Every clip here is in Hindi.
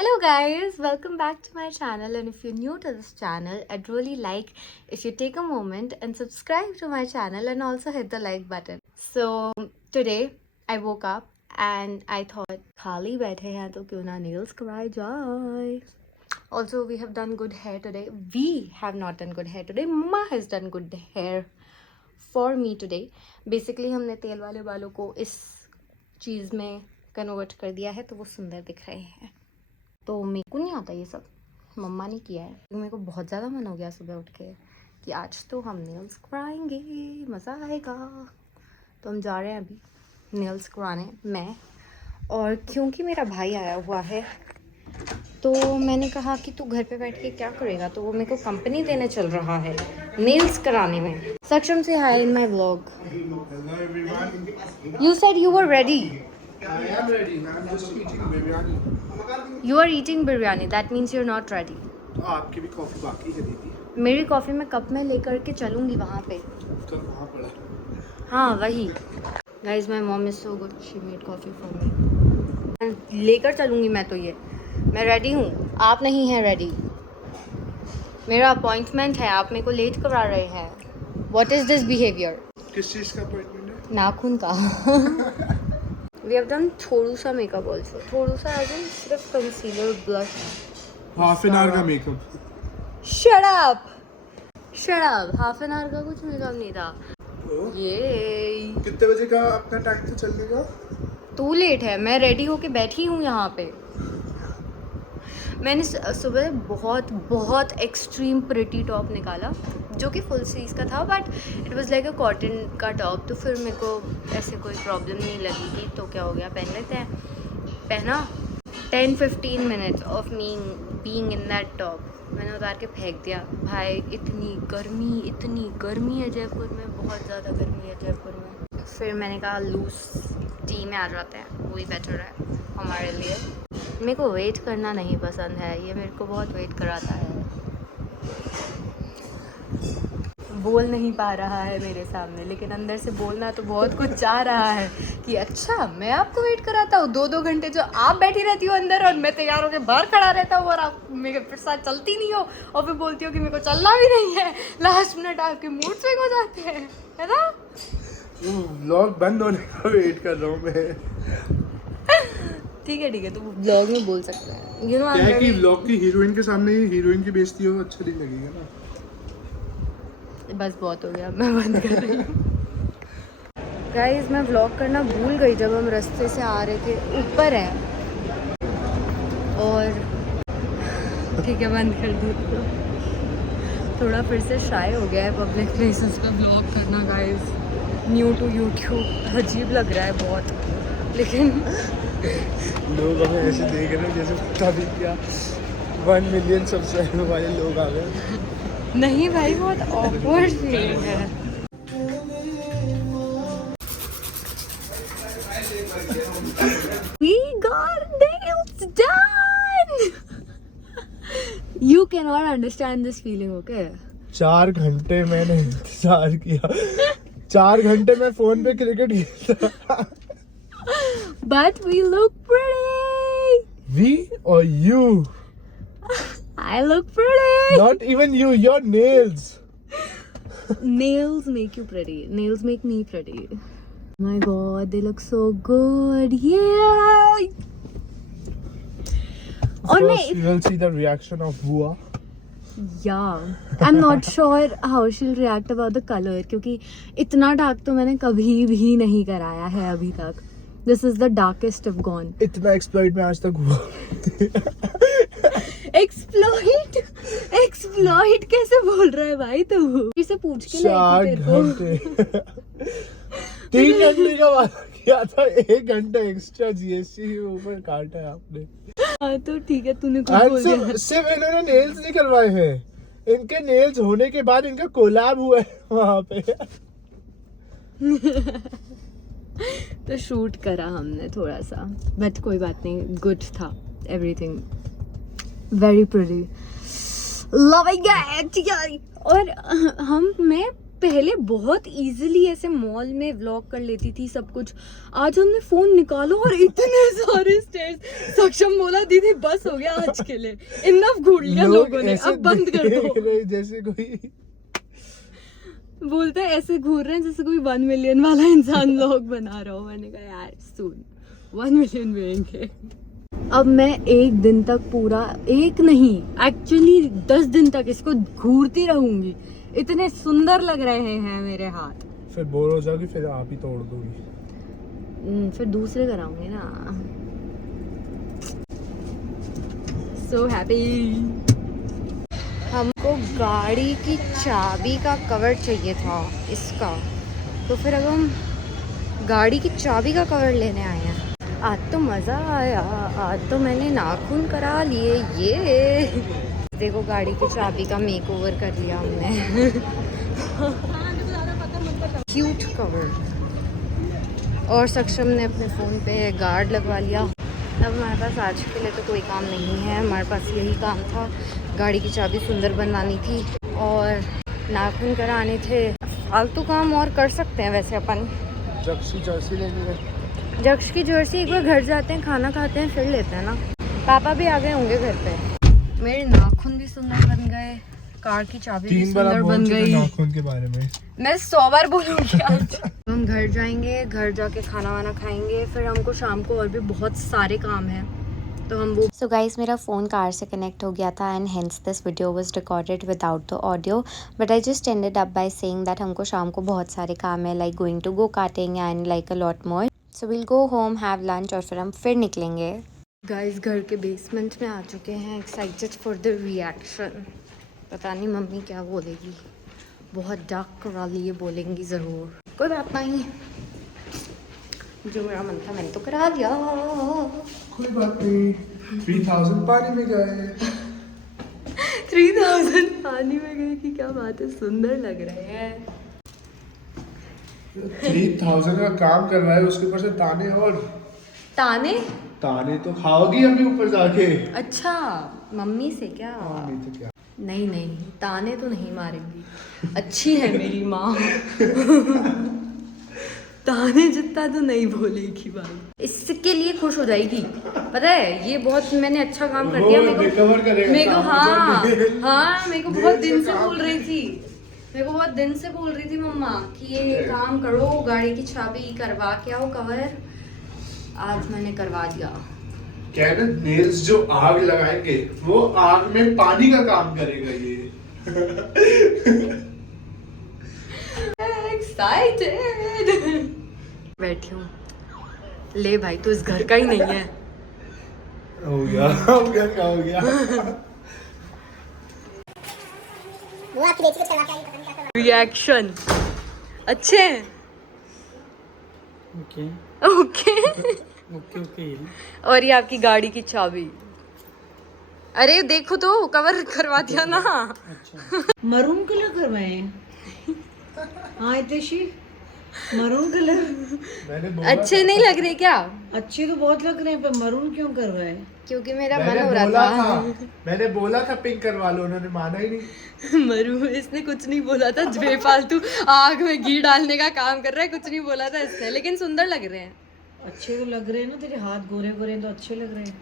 Hello guys, welcome back to my channel, and if you're new to this channel, I'd really like if you take a moment and subscribe to my channel and also hit the like button. So today I woke up and I thought खाली बैठे हैं तो क्यों ना nails कराए जाए. Also we have done good hair today. We have not done good hair today. Mama has done good hair for me today. Basically हमने तेल वाले बालों को इस चीज़ में कन्वर्ट कर दिया है तो वो सुंदर दिख रहे हैं. तो मेरे को नहीं आता ये सब, मम्मा ने किया है. तो मेरे को बहुत ज़्यादा मन हो गया सुबह उठ के कि आज तो हम नेल्स कराएंगे, मज़ा आएगा. तो हम जा रहे हैं अभी नेल्स कराने, मैं. और क्योंकि मेरा भाई आया हुआ है तो मैंने कहा कि तू घर पे बैठ के क्या करेगा, तो वो मेरे को कंपनी देने चल रहा है नेल्स कराने में. सक्षम से hi in my vlog. You said you were ready. I am ready. I am just eating biryani. You are eating biryani. That means you're not ready. तो आपकी भी कॉफी बाकी है दीदी. मेरी कॉफ़ी मैं कप में लेकर के चलूँगी वहाँ पे. तो वहाँ पड़ा. हाँ वही. Guys, my mom is so good. She made coffee for me. लेकर चलूँगी मैं तो ये. मैं रेडी हूँ. आप नहीं हैं रेडी. मेरा अपॉइंटमेंट है. आप मेरे को लेट करा रहे हैं. What is this behavior? किस चीज़ का अपॉइंटमेंट है? नाखून का. We have done थोड़ा सा मेकअप also. थोड़ा सा as in सिर्फ concealer, blush. Half an hour का makeup. Shut up. Shut up. Half an hour का कुछ मेकअप नहीं था. ये कितने बजे का आपका टाइम था चलने का? तू लेट है. मैं रेडी होके बैठी हूँ यहाँ पे. मैंने सुबह बहुत बहुत एक्सट्रीम प्रिटी टॉप निकाला जो कि फुल स्लीव्स का था, but it was like a cotton का टॉप. तो फिर मेरे को ऐसे कोई प्रॉब्लम नहीं लगी थी, तो क्या हो गया, पहन लेते हैं. पहना. 10-15 minutes of me being in that top. मैंने उतार के फेंक दिया. भाई इतनी गर्मी है जयपुर में, बहुत ज़्यादा गर्मी है जयपुर में. फिर मैंने कहा लूज टी में आ जाते हैं, वही बेटर है हमारे लिए. मेरे को वेट करना नहीं पसंद है, ये मेरे को बहुत वेट कराता है. बोल नहीं पा रहा है मेरे सामने, लेकिन अंदर से बोलना तो बहुत कुछ चाह रहा है कि अच्छा मैं आपको वेट कराता हूँ. 2-2 घंटे जो आप बैठी रहती हो अंदर और मैं तैयार होकर बाहर खड़ा रहता हूँ और आप मेरे साथ चलती नहीं हो और फिर बोलती हो कि मेरे को चलना भी नहीं है. लास्ट मिनट आपके मूड स्विंग हो जाते हैं, है ना. व्लॉग बंद होने का वेट कर रहा हूँ मैं. ठीक है तो ब्लॉग में बोल सकते हैं. यू नो क्या है कि व्लॉग की हीरोइन के सामने हीरोइन की बेइज्जती हो अच्छा नहीं लगेगा ना. बस बहुत हो गया, मैं बंद कर रही हूँ. गाइस मैं व्लॉग करना भूल गई जब हम रास्ते से आ रहे थे. ऊपर है और ठीक है बंद कर दी. थोड़ा फिर से शाय हो गया है पब्लिक प्लेसेस पे व्लॉग करना. गाइस न्यू टू यूट्यूब, अजीब लग रहा है बहुत, लेकिन लोग हमें ऐसे देख रहे हैं जैसे पता नहीं क्या 1 मिलियन सब्सक्राइबर वाले लोग आ गए. नहीं भाई, बहुत ऑकवर्ड फीलिंग है. We got nails done. You cannot understand this feeling, okay? 4 घंटे मैंने इंतजार किया. 4 घंटे मैं फोन पे क्रिकेट खेलता. But we look pretty. We or you? I look pretty. Not even you. Your nails. Nails make you pretty. Nails make me pretty. My God, they look so good. Yeah. और मैं First, we will see the reaction of Bua. Yeah, I'm not sure how she'll react about the color, क्योंकि इतना डार्क तो मैंने कभी भी नहीं कराया है अभी तक. This is the darkest I've gone. इतना एक्सप्लॉइट मैं आज तक हुआ. एक्सप्लॉइट कैसे बोल रहा है भाई तू? इसे पूछ के 4 घंटे. 3 घंटे का वादा किया था, 1 घंटा एक्स्ट्रा जीएसटी ऊपर काटा है आपने. हाँ तो ठीक है, तूने कुछ बोल दिया. सिर्फ इन्होंने नेल्स नहीं करवाए हैं, इनके नेल्स होने के बाद इनका कोलैब हुआ है वहाँ पे. तो शूट करा हमने थोड़ा सा, बट कोई बात नहीं, गुड था everything. Very pretty, loving it. और मैं पहले बहुत इजीली ऐसे मॉल में व्लॉग कर लेती थी सब कुछ, आज हमने फोन निकालो और इतने सारे स्टेयर्स। सक्षम बोला दीदी बस हो गया आज के लिए, इनफ घूर लिया लोगों ने, अब बंद कर दो। जैसे कोई बोलते हैं ऐसे घूर रहे हैं जैसे कोई 1 मिलियन वाला इंसान व्लॉग बना रहा हो। मैंने कहा यार सून 1 मिलियन मिलेंगे। अब मैं एक दिन तक पूरा, एक नहीं एक्चुअली 10 दिन तक इसको घूरती रहूंगी, इतने सुंदर लग रहे हैं मेरे हाथ। फिर बोर हो जाओगी, फिर आप ही तोड़ दोगी। फिर दूसरे कराऊंगे ना। So happy. हमको गाड़ी की चाबी का कवर चाहिए था इसका, तो फिर अब हम गाड़ी की चाबी का कवर लेने आए हैं। आज तो मज़ा आया, आज तो मैंने नाखून करा लिए। ये देखो गाड़ी की चाबी का मेकओवर कर लिया हमने। Cute cover. और सक्षम ने अपने फ़ोन पे गार्ड लगवा लिया। अब हमारे पास आज के लिए तो कोई काम नहीं है, हमारे पास यही काम था, गाड़ी की चाबी सुंदर बनवानी थी और नाखून कराने थे। फालतू काम और कर सकते हैं वैसे अपन। जक्स की जर्सी लेने गए। जक्स की जर्सी एक बार घर जाते हैं, खाना खाते हैं, फिर लेते हैं ना। पापा भी आ गए होंगे घर पे। मेरे नाखून भी सुंदर बन गए, कार की चाबी भी सुंदर बन गई। नाखून के बारे में मैं 100 बार बोलूँगी आज। हम घर जाएंगे, घर जाके खाना वाना खाएंगे, फिर हमको शाम को और भी बहुत सारे काम हैं तो हम वो। सो गाइस मेरा फ़ोन कार से कनेक्ट हो गया था and hence this video was recorded without the audio, but I just ended up by saying that हमको शाम को बहुत सारे काम है, like going to go karting and like a lot more. So will go home, have lunch और फिर हम फिर निकलेंगे। गाइस घर के बेसमेंट में आ चुके हैं, एक्साइटेड फॉर द रिएक्शन। पता नहीं मम्मी क्या बोलेगी, बहुत डार्क वाली ये बोलेंगी ज़रूर। कोई बात नहीं, जो मेरा मन था मैंने तो करा दिया। कोई बात नहीं। 3000 पानी में गए। 3000 पानी में गए की क्या बात है, सुंदर लग रहे हैं। 3000 का काम कर रहा है, उसके ऊपर से ताने। और ताने ताने तो खाओगी अभी ऊपर जाके। अच्छा मम्मी से क्या? नहीं तो क्या। नहीं नहीं, ताने तो नहीं मारेंगी, अच्छी है मेरी माँ। ताने जितना तो नहीं बोलेगी भाई, इसके लिए खुश हो जाएगी। पता है ये बहुत मैंने अच्छा काम कर दिया। मेरे को हाँ मेरे को बहुत दिन से बोल रही थी, मेरे को बहुत दिन से बोल रही थी मम्मा कि ये काम करो, गाड़ी की चाबी करवा के आओ कवर। आज मैंने करवा दिया। कहना नेल्स जो आग लगाएंगे वो आग में पानी का काम करेगा ये। एक्साइटेड बैठी हूँ। ले भाई तू इस घर का ही नहीं है। हो गया, हो गया, क्या हो गया? रिएक्शन अच्छे हैं। Okay okay okay okay. और ये आपकी गाड़ी की चाबी। अरे देखो तो कवर करवा दिया ना। अच्छा मरून कलर करवाए। हाँ हितेशी, मरून कलर मैंने बोला अच्छे नहीं लग रहे क्या? अच्छे तो बहुत लग रहे हैं, पर मरून क्यों करवाए? क्योंकि मेरा मन मैंने हो रहा बोला था। मैंने बोला था पिंक करवा लो, उन्होंने माना ही नहीं। मरू इसने कुछ नहीं बोला था, बेफालतू आग में घी डालने का काम कर रहा है, कुछ नहीं बोला था इसने, लेकिन सुंदर लग रहे हैं। अच्छे तो लग रहे हैं ना, तेरे हाथ गोरे गोरे हैं तो अच्छे लग रहे हैं।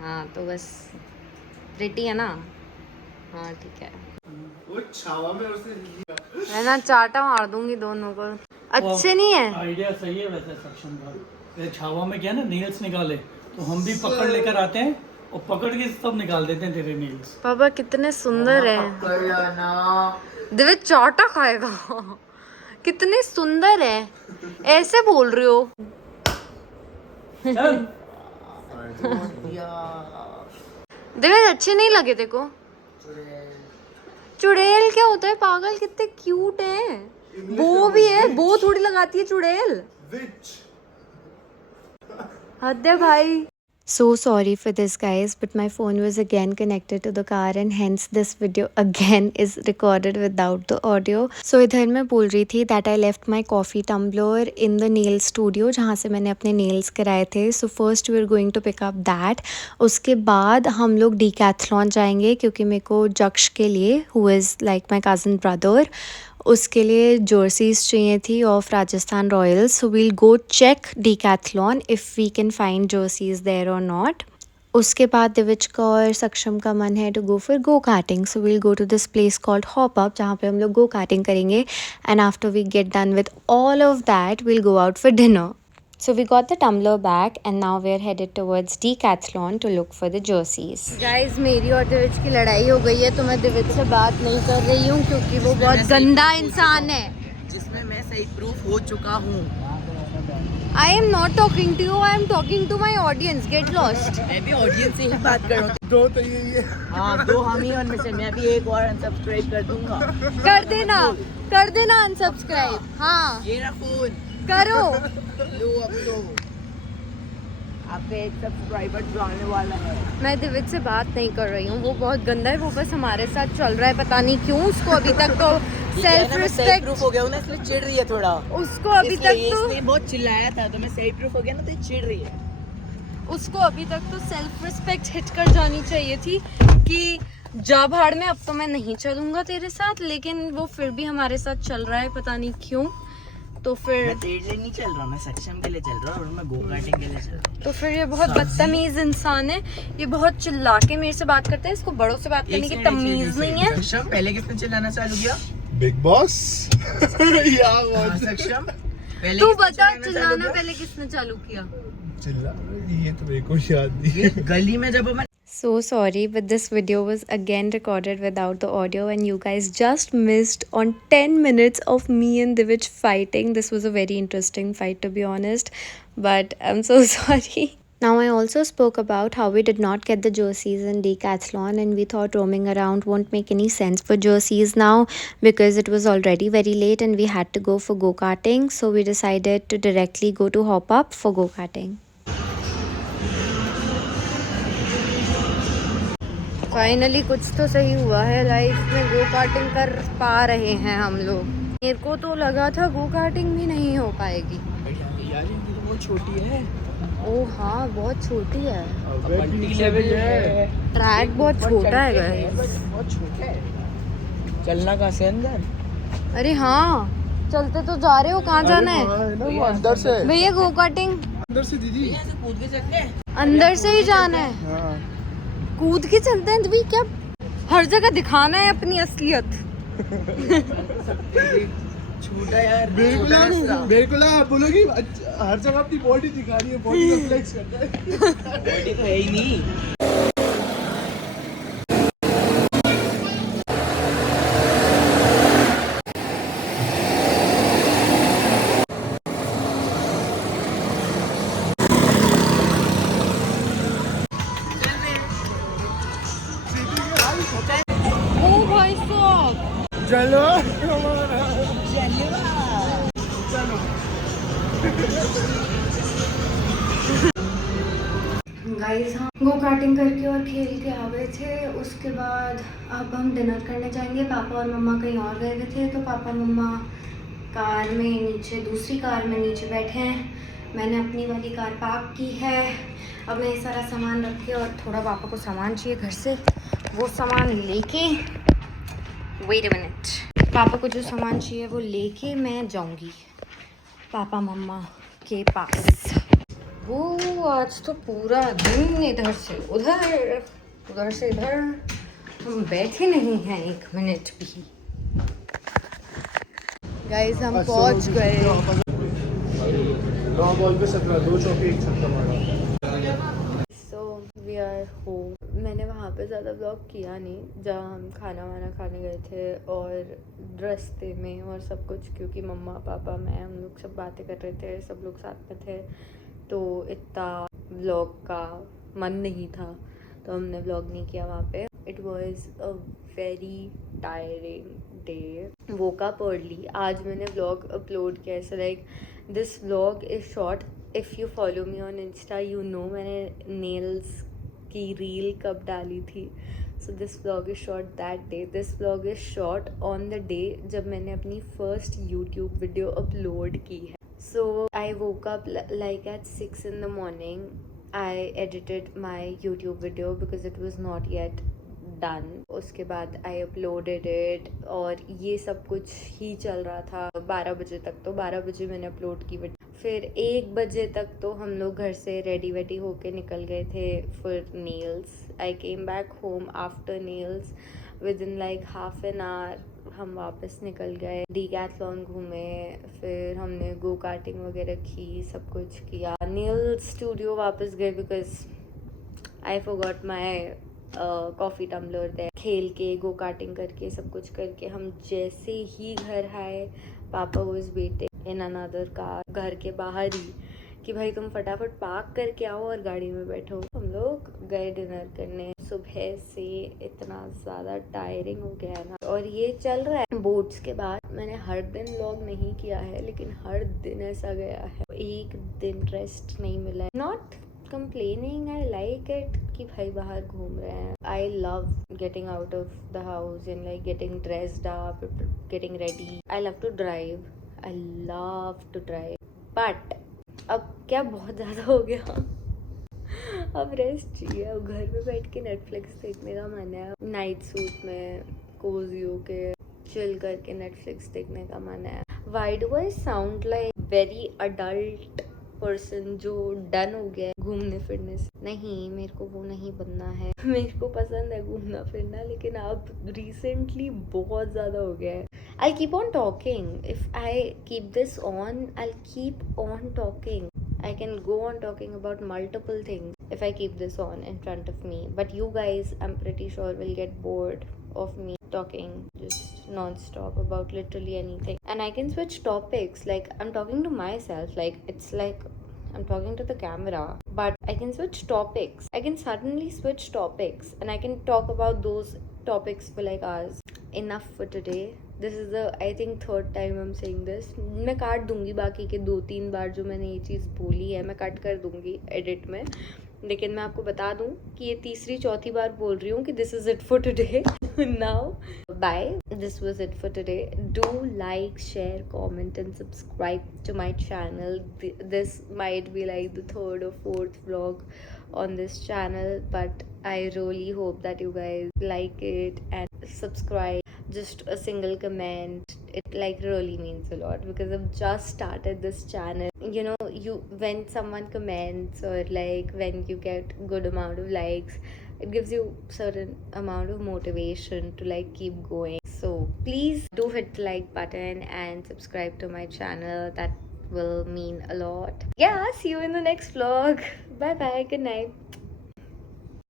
हाँ तो बस प्रिटी है ना। हाँ ठीक है, वो छावा में उसने मैं ना चाटा मार दूंगी दोनों को। अच्छे नहीं है। आइडिया सही है वैसे सक्षम का। ये छावा में क्या ना नेल्स निकाले तो हम भी पकड़ लेकर आते हैं और पकड़ के सब निकाल देते हैं तेरे नेल्स। पापा कितने सुंदर है। दिव्य चाटा खाएगा। कितने सुंदर है, ऐसे बोल रहे हो? चल दिव्य अच्छे नहीं लगे तेरे को? चुड़ैल क्या होता है पागल, कितने क्यूट है। बो भी है, बो थोड़ी लगाती है चुड़ैल। हद है भाई। So sorry for this guys, but my phone was again connected to the car and hence this video again is recorded without the audio. So इधर मैं बोल रही थी that I left my coffee tumbler in the nail studio जहाँ से मैंने अपने nails कराए थे. So first we are going to pick up that. उसके बाद हम लोग Decathlon जाएंगे क्योंकि मेरे को जक्ष के लिए who is like my cousin brother उसके लिए जर्सीज चाहिए थी of Rajasthan Royals. So we'll go check Decathlon if we can find jerseys there or not. उसके बाद दिविज का और सक्षम का मन है to go for go karting. So we'll go to this place called Hop Up जहाँ पे हम लोग गो कार्टिंग करेंगे. And after we get done with all of that we'll go out for dinner. So we got the tumbler back and now we're headed towards Decathlon to look for the jerseys. Guys मेरी और दिविज की लड़ाई हो गई है तो मैं दिविज से बात नहीं कर रही हूँ क्योंकि वो बहुत गंदा इंसान है. जिसमें मैं सही प्रूफ हो चुका हूँ. I am not talking to you, I am talking to my audience. Get lost. मैं भी ऑडियंस से ही बात कर रहा हूँ. दो तो यही है. हाँ, दो हम ही उनमें से. मैं भी एक और अनसब्सक्राइब कर दूंगा. कर देना अनसब्सक्राइब. हाँ ये रहा फोन. करो. लो अब लो. आप एक सब्सक्राइबर जाने वाला है. मैं दिविज से बात नहीं कर रही हूँ, वो बहुत गंदा है. वो बस हमारे साथ चल रहा है, पता नहीं क्यों. उसको अभी तक तो सेल्फ रिस्पेक्ट प्रूफ हो गया हूँ ना, इसलिए चिढ़ रही है थोड़ा. उसको अभी तक तो इसलिए बहुत चिल्लाया था तो मैं सही प्रूफ हो गया ना तो ये चिढ़ रही है. उसको अभी तक तो सेल्फ रिस्पेक्ट हिट कर जानी चाहिए थी कि जा भाड़ में, अब तो मैं नहीं चलूंगा तेरे साथ. लेकिन वो फिर भी हमारे साथ चल रहा है, पता नहीं क्यों. तो फिर मैं तेरे लिए नहीं चल रहा, मैं सक्षम के लिए चल रहा हूँ और मैं गो कार्टिंग के लिए चल रहा हूँ. तो फिर ये बहुत बदतमीज इंसान है. ये बहुत चिल्ला के मेरे से बात करता है. इसको बड़ों से बात करने की तमीज नहीं है. सक्षम पहले किसने चिल्लाना चालू किया? Big boss. हाँ, सक्षम पहले तू किसने बता, चिल्लाना चालू चिल्लाना किया? पहले किसने चालू किया? चिल्ला. ये तो मेरे को याद नहीं है. गली में जब मैं So sorry, but this video was again recorded without the audio and you guys just missed on 10 minutes of me and Divij fighting. This was a very interesting fight to be honest, but I'm so sorry. Now I also spoke about how we did not get the jerseys in Decathlon and we thought roaming around won't make any sense for jerseys now because it was already very late and we had to go for go-karting. So we decided to directly go to Hop Up for go-karting. Finally कुछ तो सही हुआ है लाइफ में. गो कार्टिंग कर पा रहे हैं हम लोग. मेरे को तो लगा था गो कार्टिंग भी नहीं हो पाएगी. यार ये तो बहुत छोटी है. ओ हाँ, बहुत छोटी है. मल्टी लेवल है. ट्रैक बहुत छोटा है गाइस. बहुत छोटा है. चलना कहाँ से अंदर? अरे हाँ, चलते तो जा रहे हो. कहाँ जाना है ना वो अंदर से. भैया? गो कार्टिंग अंदर से दीदी. यहाँ से कूद के सकते हैं. अंदर से ही जाना है. हाँ. कूद के चलते हैं. तो क्या हर जगह दिखाना है अपनी असलियत? छोटा यार. बिल्कुल आप बोलोगी हर जगह अपनी बॉडी दिखा रही है. बॉडी का फ्लेक्स करता है. बॉडी तो है ही नहीं. ओ भाई साहब, चलो. गाइस हम गो कार्टिंग करके और खेल के आ गए थे. उसके बाद अब हम डिनर करने जाएंगे. पापा और मम्मा कहीं और गए हुए थे तो पापा मम्मा कार में नीचे, दूसरी कार में नीचे बैठे हैं. मैंने अपनी वाली कार पार्क की है. अब मैं ये सारा सामान रख के, और थोड़ा पापा को सामान चाहिए घर से, वो सामान लेके, वेट अ मिनट, पापा को जो सामान चाहिए वो लेके मैं जाऊंगी पापा मम्मा के पास. वो आज तो पूरा दिन इधर से उधर, उधर से इधर, हम बैठे नहीं हैं एक मिनट भी. गाइस हम पहुंच गए. 9 बॉल पे 17, 2 चौके 1 छक्का मारा. So we are home. मैंने वहाँ पे ज़्यादा ब्लॉग किया नहीं जहाँ हम खाना वाना खाने गए थे और रास्ते में और सब कुछ, क्योंकि मम्मा पापा मैं हम लोग सब बातें कर रहे थे, सब लोग साथ में थे, तो इतना ब्लॉग का मन नहीं था तो हमने ब्लॉग नहीं किया वहाँ पे. It was a very tiring day. Woke up early. आज मैंने ब्लॉग अपलोड किया है. So like this blog is short. If you follow me on Insta you know मैंने नेल्स की रील कब डाली थी. So this blog is short that day. This blog is short on the day जब मैंने अपनी फर्स्ट यूट्यूब वीडियो अपलोड की है. So I woke up like at 6 in the morning. I edited my YouTube video because it was not yet done. उसके बाद आई अपलोडेड इट और ये सब कुछ ही चल रहा था 12 बजे तक. तो 12 बजे मैंने अपलोड की वीडियो. फिर 1 बजे तक तो हम लोग घर से रेडी वेडी होके निकल गए थे for nails. I came back home after nails with in like half an our. हम वापस निकल गए, डीकैथलॉन घूमे, फिर हमने गो कार्टिंग वगैरह की, सब कुछ किया. नेल स्टूडियो वापस गए because I forgot my coffee tumbler there. खेल के गो कार्टिंग करके सब कुछ करके हम जैसे ही घर आए, पापा was waiting in another car घर के बाहर ही कि भाई तुम फटाफट पार्क करके आओ और गाड़ी में बैठो. हम लोग गए डिनर करने. सुबह से इतना ज़्यादा टायरिंग हो गया है ना. और ये चल रहा है बोट्स के बाद. मैंने हर दिन व्लॉग नहीं किया है, लेकिन हर दिन ऐसा गया है, एक दिन रेस्ट नहीं मिला है. Not complaining, I like it कि भाई बाहर घूम रहे हैं. I love getting out of the house and like getting dressed up, getting ready. I love to drive. I love to drive. But अब क्या बहुत ज़्यादा हो गया. अब रेस्ट चाहिए. अब घर में बैठ के नेटफ्लिक्स देखने का मन है. नाइट सूट में कोजी होके चिल करके नेटफ्लिक्स देखने का मन है. Why do I sound like very adult person जो डन हो गया है घूमने फिरने से? नहीं, मेरे को वो नहीं बनना है. मेरे को पसंद है घूमना फिरना, लेकिन अब रिसेंटली बहुत ज़्यादा हो गया है. I'll keep on talking. If I keep this on, I'll keep on talking. I can go on talking about multiple things if I keep this on in front of me. But you guys, I'm pretty sure, will get bored of me talking just non-stop about literally anything. And I can switch topics. Like, I'm talking to myself. Like, it's like I'm talking to the camera. But I can switch topics. I can suddenly switch topics. And I can talk about those topics for like hours. Enough for today. This is the, I think, third time I'm saying this. मैं काट दूंगी बाकी के 2-3 बार जो मैंने ये चीज़ बोली है, मैं कट कर दूंगी एडिट में. लेकिन मैं आपको बता दूं कि ये तीसरी चौथी बार बोल रही हूँ कि this is it for today. Now bye. This was it for today. Do like, share, comment and subscribe to my channel. This might be like the third or fourth vlog on this channel, but I really hope that you guys like it and subscribe. Just a single comment, it like really means a lot because I've just started this channel. You know, you when someone comments or like when you get good amount of likes, it gives you certain amount of motivation to like keep going. So please do hit the like button and subscribe to my channel. That will mean a lot. Yeah, see you in the next vlog. Bye bye. Good night.